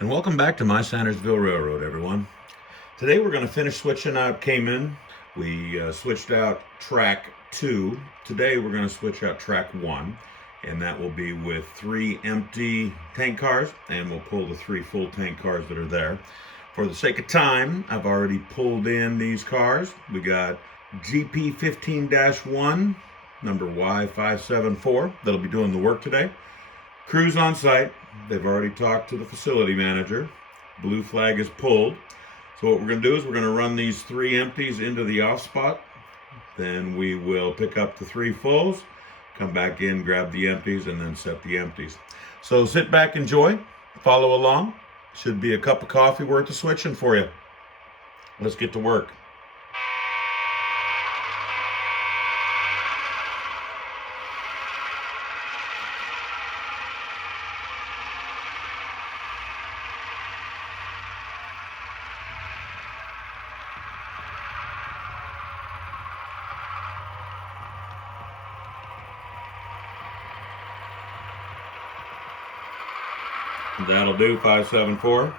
And welcome back to my Sandersville Railroad, everyone. Today we're going to finish switching out KaMin. We switched out track 2. Today we're going to switch out track 1, and that will be with 3 empty tank cars, and we'll pull the 3 full tank cars that are there. For the sake of time, I've already pulled in these cars. We got GP15-1, number Y574, that'll be doing the work today. Crew's on site. They've already talked to the facility manager. Blue flag is pulled. So what we're going to do is we're going to run these 3 empties into the off spot. Then we will pick up the 3 fulls, come back in, grab the empties, and then set the empties. So sit back, enjoy, follow along. Should be a cup of coffee worth of switching for you. Let's get to work. That'll do, 574.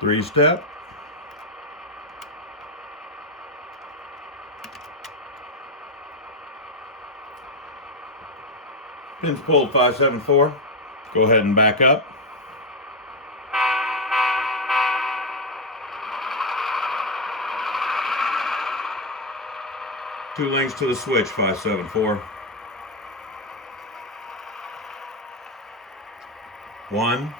Three-step. Pins pulled, 574. Go ahead and back up. Two links to the switch, 574. 1.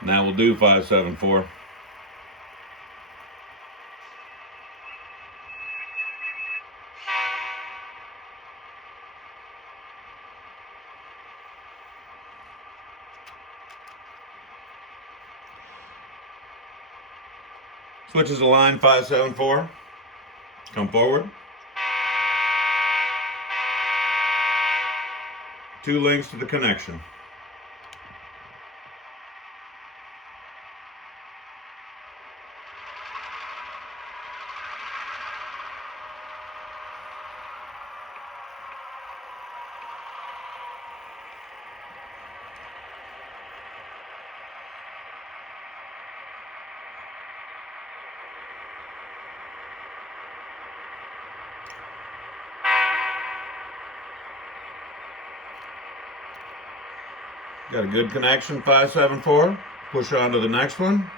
And that will do, 574. Switches align, 574. Come forward. 2 links to the connection. Got a good connection, 574. Push on to the next one.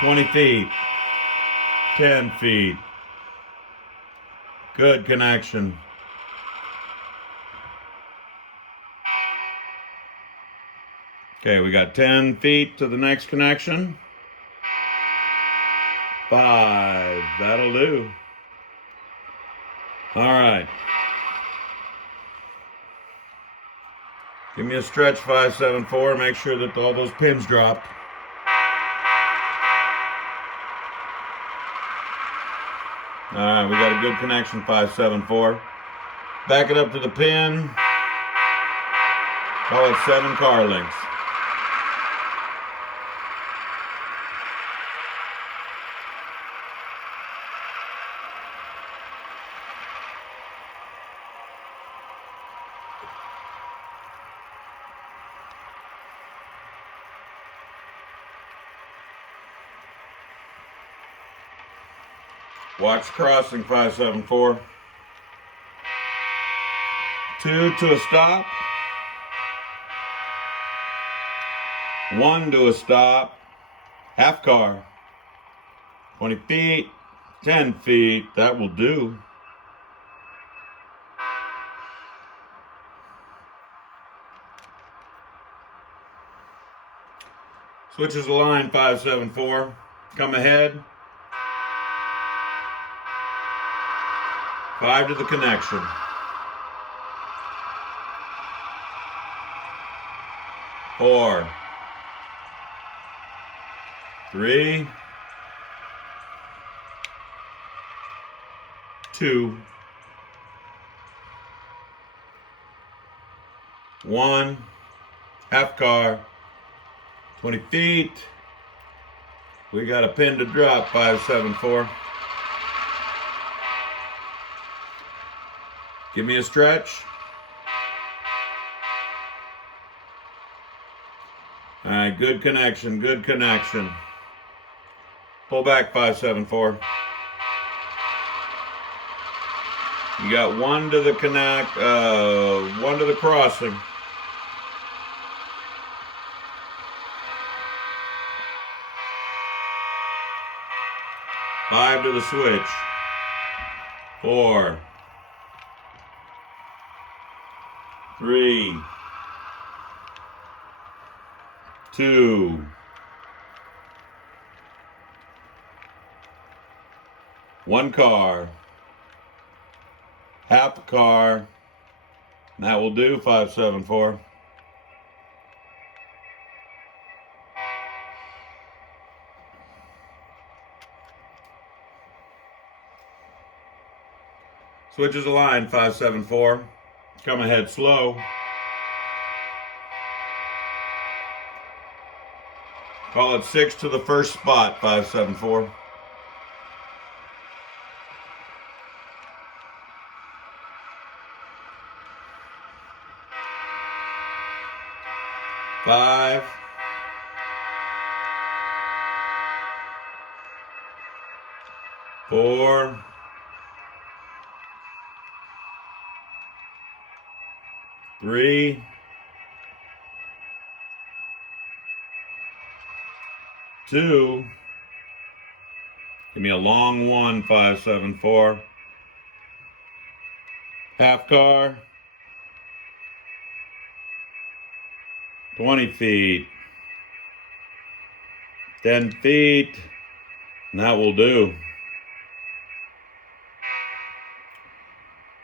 20 feet. 10 feet. Good connection. Okay, we got 10 feet to the next connection. 5. That'll do. All right. Give me a stretch, 574. Make sure that all those pins dropped. All right, we got a good connection, 574. Back it up to the pin. Call it 7 car links. Watch crossing, 574. 2 to a stop. 1 to a stop. Half car. 20 feet. 10 feet. That will do. Switches the line, 574. Come ahead. 5 to the connection. 4. 3. 2. 1. Half car. 20 feet. We got a pin to drop, 574. Give me a stretch. All right, good connection, good connection. Pull back, 574. You got one to the connect, one to the crossing. Five to the switch. 4, 3, 2, 1 car, half a car, and that will do, 574. Switches the line, 574. Come ahead slow. Call it 6 to the first spot, 574. Five. 4. 3. 2. Give me a long 1, 574. Half car. 20 feet. 10 feet. And that will do.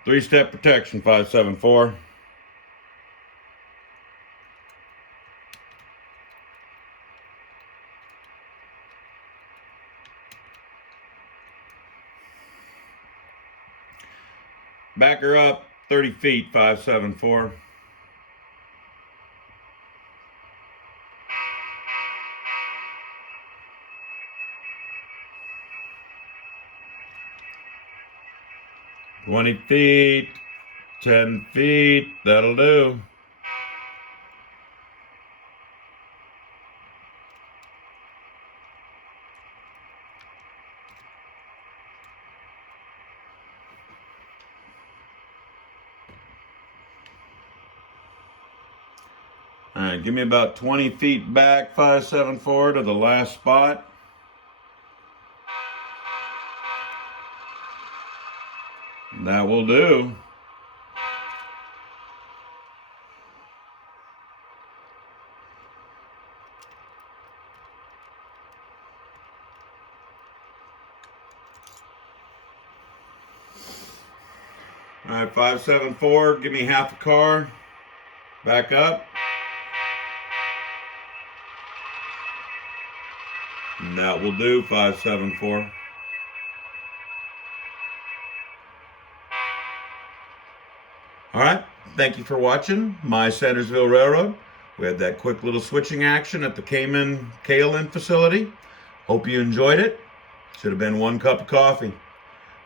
3-step protection, 574. Back her up 30 feet, 574. "20 feet, 10 feet, that'll do. All right, give me about 20 feet back, 574, to the last spot. That will do. All right, 574, give me half a car. Back up. And that will do, 574. All right, thank you for watching my Sandersville Railroad. We had that quick little switching action at the KaMin Kaolin facility. Hope you enjoyed it. Should have been 1 cup of coffee.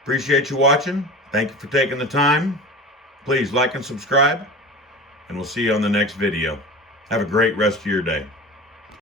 Appreciate you watching. Thank you for taking the time. Please like and subscribe, and we'll see you on the next video. Have a great rest of your day.